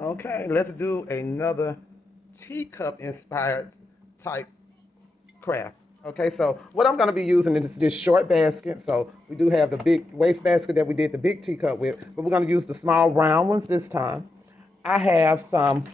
Okay, let's do another teacup inspired type craft. Okay, so what I'm going to be using is this short basket. So we do have the big waste basket that we did the big teacup with, but we're going to use the small round ones this time. I have some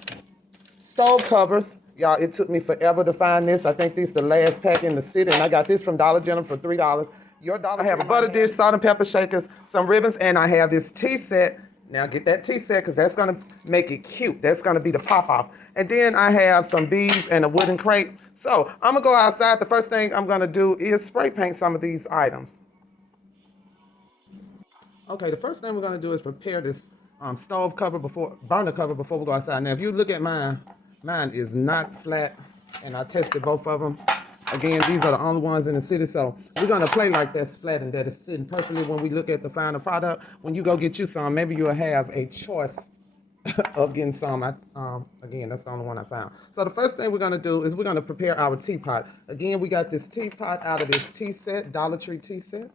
stove covers. Y'all, it took me forever to find this. I think this is the last pack in the city, and I got this from Dollar General for $3. Your dollar. I have a butter dish, salt and pepper shakers, some ribbons, and I have this tea set. Now get that tea set because that's gonna make it cute. That's gonna be the pop off. And then I have some beads and a wooden crate. So I'm gonna go outside. The first thing I'm gonna do is spray paint some of these items. Okay, the first thing we're gonna do is prepare this stove cover burner cover before we go outside. Now, if you look at mine, mine is not flat, and I tested both of them. Again, these are the only ones in the city, so we're gonna play like that's flat and that it's sitting perfectly when we look at the final product. When you go get you some, maybe you'll have a choice of getting some. Again, that's the only one I found. So the first thing we're gonna do is we're gonna prepare our teapot. Again, we got this teapot out of this tea set, Dollar Tree tea set.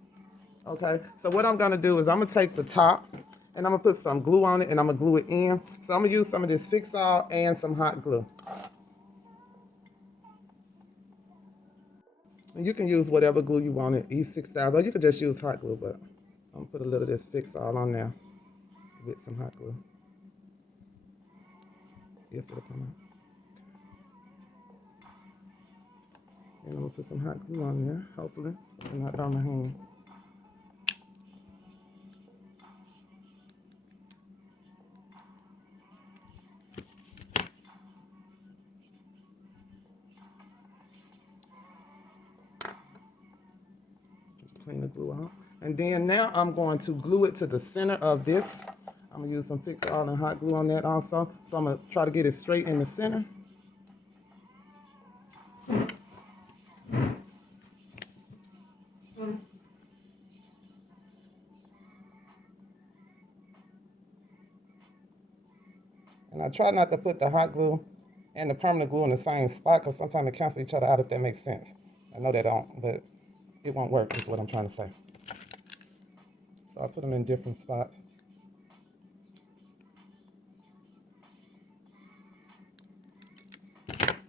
Okay, so what I'm gonna do is I'm gonna take the top and I'm gonna put some glue on it and I'm gonna glue it in. So I'm gonna use some of this Fix-All and some hot glue. And you can use whatever glue you want, E6000, or you could just use hot glue, but I'm gonna put a little of this Fix-All on there with some hot glue. If it'll come out. And I'm gonna put some hot glue on there, hopefully, and not on my hand. Clean the glue out. And then now I'm going to glue it to the center of this. I'm gonna use some Fix-All and hot glue on that also. So I'm gonna try to get it straight in the center. And I try not to put the hot glue and the permanent glue in the same spot because sometimes it cancels each other out, if that makes sense. I know they don't, but it won't work is what I'm trying to say. So I put them in different spots.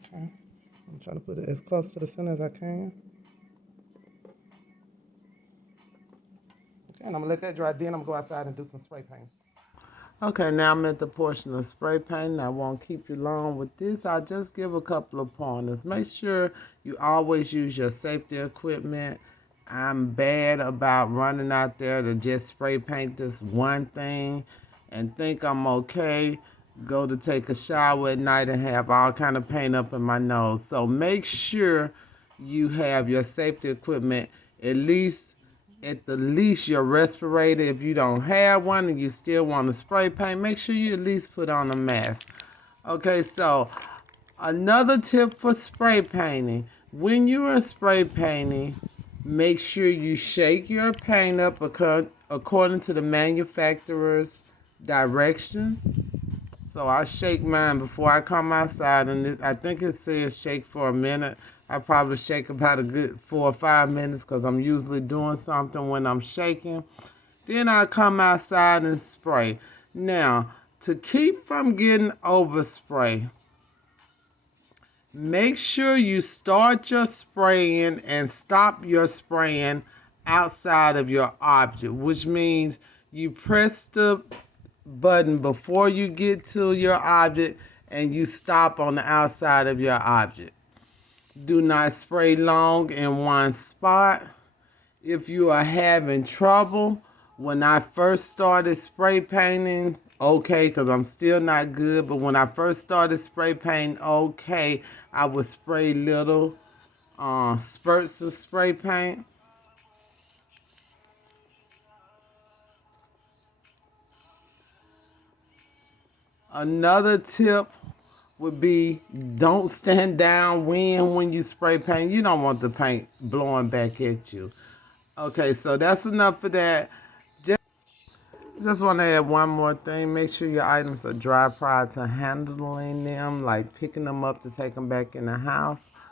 Okay. I'm trying to put it as close to the center as I can. Okay, and I'm gonna let that dry. Then I'm gonna go outside and do some spray paint. Okay, now I'm at the portion of spray painting. I won't keep you long with this. I'll just give a couple of pointers. Make sure you always use your safety equipment. I'm bad about running out there to just spray paint this one thing and think I'm okay. Go to take a shower at night and have all kind of paint up in my nose. So make sure you have your safety equipment, at the least your respirator. If you don't have one and you still want to spray paint, make sure you at least put on a mask. Okay, so another tip for spray painting. When you are spray painting, make sure you shake your paint up according to the manufacturer's directions. So I shake mine before I come outside, and I think it says shake for a minute. I probably shake about a good 4 or 5 minutes because I'm usually doing something when I'm shaking. Then I come outside and spray. Now, to keep from getting overspray, make sure you start your spraying and stop your spraying outside of your object, which means you press the button before you get to your object and you stop on the outside of your object. Do not spray long in one spot. If you are having trouble, when I first started spray painting, okay, because I'm still not good, but when I first started spray painting, okay, I would spray little spurts of spray paint. Another tip would be don't stand downwind when you spray paint. You don't want the paint blowing back at you. Okay, so that's enough for that. Just want to add one more thing. Make sure your items are dry prior to handling them, like picking them up to take them back in the house.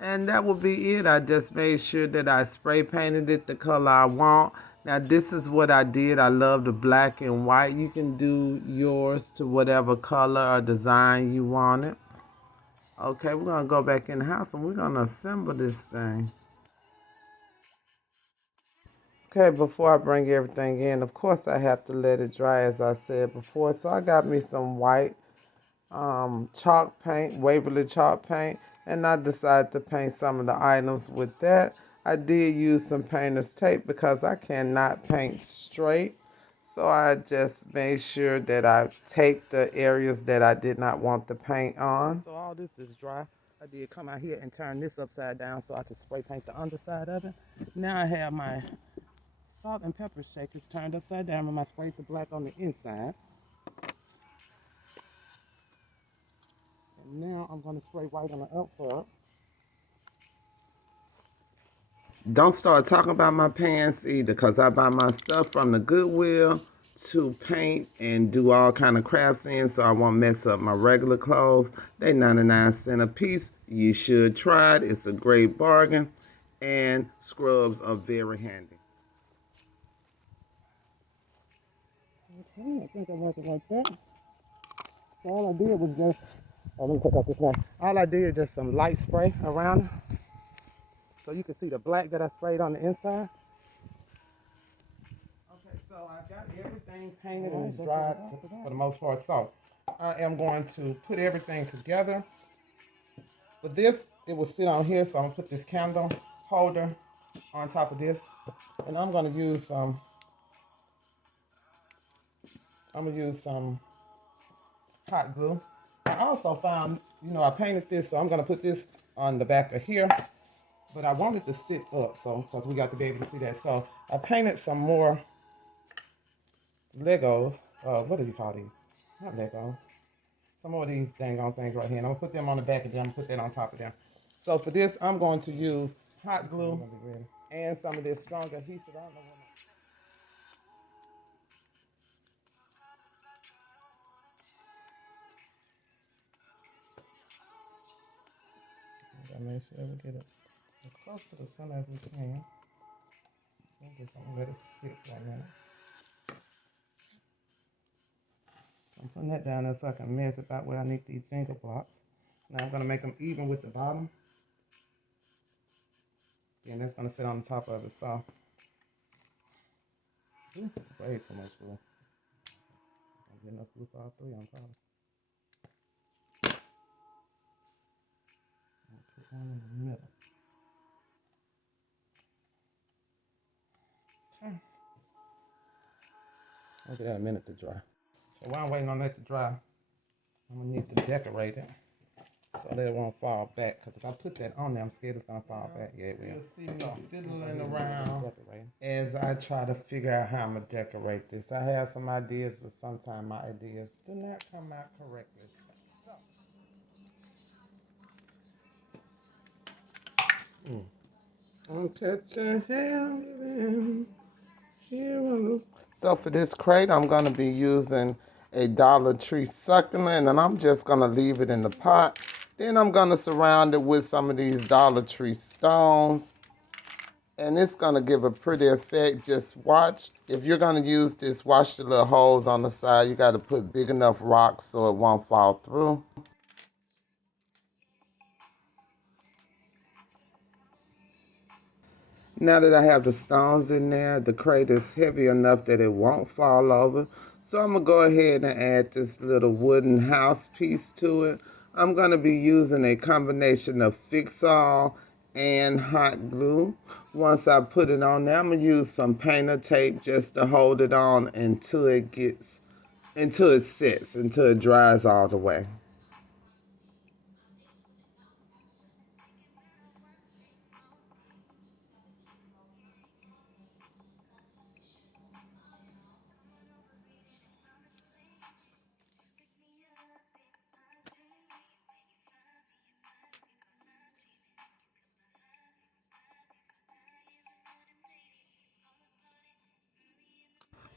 And that will be it. I just made sure that I spray painted it the color I want. Now this is what I did. I love the black and white. You can do yours to whatever color or design you want it. Okay, we're gonna go back in the house and we're gonna assemble this thing. Okay, before I bring everything in, of course I have to let it dry as I said before. So I got me some white chalk paint, Waverly chalk paint, and I decided to paint some of the items with that. I did use some painter's tape because I cannot paint straight. So I just made sure that I taped the areas that I did not want the paint on. So all this is dry. I did come out here and turn this upside down so I could spray paint the underside of it. Now I have my salt and pepper shakers turned upside down and I sprayed the black on the inside. And now I'm going to spray white on the outside. Don't start talking about my pants either, because I buy my stuff from the Goodwill to paint and do all kind of crafts in, so I won't mess up my regular clothes. They 99 cents a piece. You should try it. It's a great bargain, and scrubs are very handy. Okay, I think I want it like that. So all I did was just, let me take out this one. All I did is just some light spray around it, so you can see the black that I sprayed on the inside. Okay, so I got everything painted and it's dried for the most part. So I am going to put everything together. For this, it will sit on here, so I'm gonna put this candle holder on top of this. And I'm gonna use some hot glue. I also found, I painted this, so I'm gonna put this on the back of here. But I wanted to sit up, so because we got to be able to see that. So I painted some more Legos. What do you call these? Not Legos. Some more of these dang on things right here. And I'm gonna put them on the back of them, put that on top of them. So for this, I'm going to use hot glue and some of this strong adhesive. I don't know what gotta make sure we get it as close to the center as we can. I'm just gonna let it sit for a minute. I'm putting that down there so I can measure about where I need these finger blocks. Now I'm gonna make them even with the bottom. And that's gonna sit on the top of it. So way too much glue. I'll get enough glue for all three, I'm probably. I'll put one in the middle. Okay. I'll give that a minute to dry. So while I'm waiting on that to dry, I'm gonna need to decorate it so that it won't fall back. Because if I put that on there, I'm scared it's gonna fall back. Yeah, it will. You'll see me fiddling around as I try to figure out how I'm gonna decorate this. I have some ideas, but sometimes my ideas do not come out correctly. I'm catching hell here. So for this crate, I'm going to be using a Dollar Tree succulent, and I'm just going to leave it in the pot. Then I'm going to surround it with some of these Dollar Tree stones, and it's going to give a pretty effect. Just watch. If you're going to use this, watch the little holes on the side. You got to put big enough rocks so it won't fall through. Now that I have the stones in there, the crate is heavy enough that it won't fall over. So I'm going to go ahead and add this little wooden house piece to it. I'm going to be using a combination of Fix-All and hot glue. Once I put it on there, I'm going to use some painter tape just to hold it on until it sets, until it dries all the way.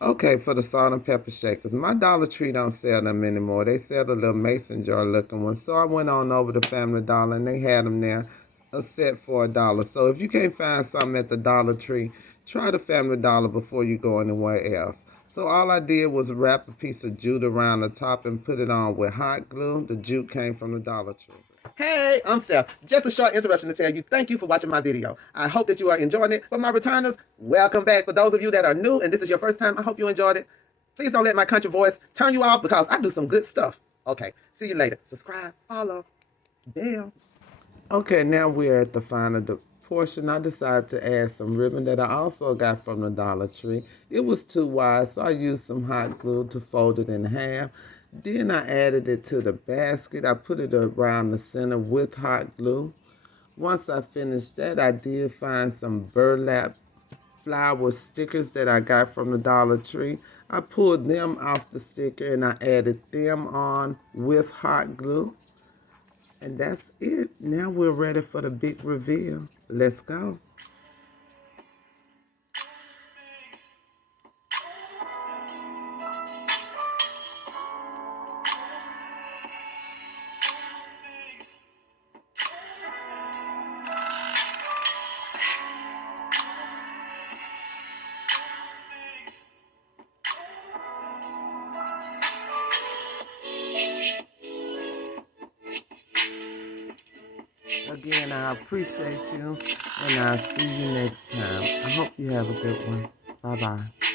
Okay, for the salt and pepper shakers. My Dollar Tree don't sell them anymore. They sell the little mason jar looking ones. So I went on over to Family Dollar and they had them there, a set for $1. So if you can't find something at the Dollar Tree, try the Family Dollar before you go anywhere else. So all I did was wrap a piece of jute around the top and put it on with hot glue. The jute came from the Dollar Tree. Hey, I'm Steph. Just a short interruption to tell you thank you for watching my video. I hope that you are enjoying it. For my returners, welcome back. For those of you that are new and this is your first time, I hope you enjoyed it. Please don't let my country voice turn you off because I do some good stuff. Okay, see you later. Subscribe, follow, bell. Okay, now we're at the final portion. I decided to add some ribbon that I also got from the Dollar Tree. It was too wide, so I used some hot glue to fold it in half. Then I added it to the basket. I put it around the center with hot glue. Once I finished that, I did find some burlap flower stickers that I got from the Dollar Tree. I pulled them off the sticker and I added them on with hot glue. And that's it. Now we're ready for the big reveal. Let's go. Again, I appreciate you, and I'll see you next time. I hope you have a good one. Bye-bye.